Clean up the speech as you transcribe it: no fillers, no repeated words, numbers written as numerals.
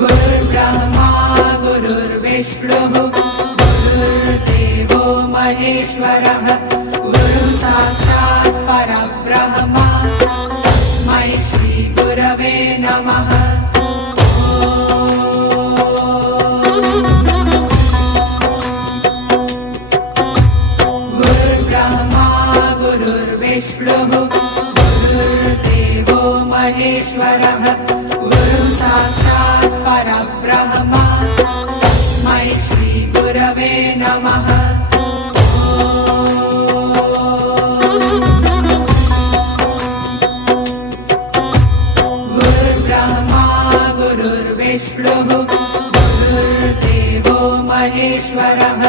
गुरुर्ब्रह्मा गुरुर्विष्णुः गुरुर्देवो महेश्वरः गुरुः साक्षात् परब्रह्म तस्मै श्री गुरवे नमः। गुरुर्ब्रह्मा गुरुर्विष्णुः गुरुर्देवो महेश्वरः गुरुः साक्षात् परब्रह्म तस्मै श्री गुरवे नमः। गुरुर्ब्रह्मा गुरुर्विष्णुः गुरुर्देवो महेश्वरः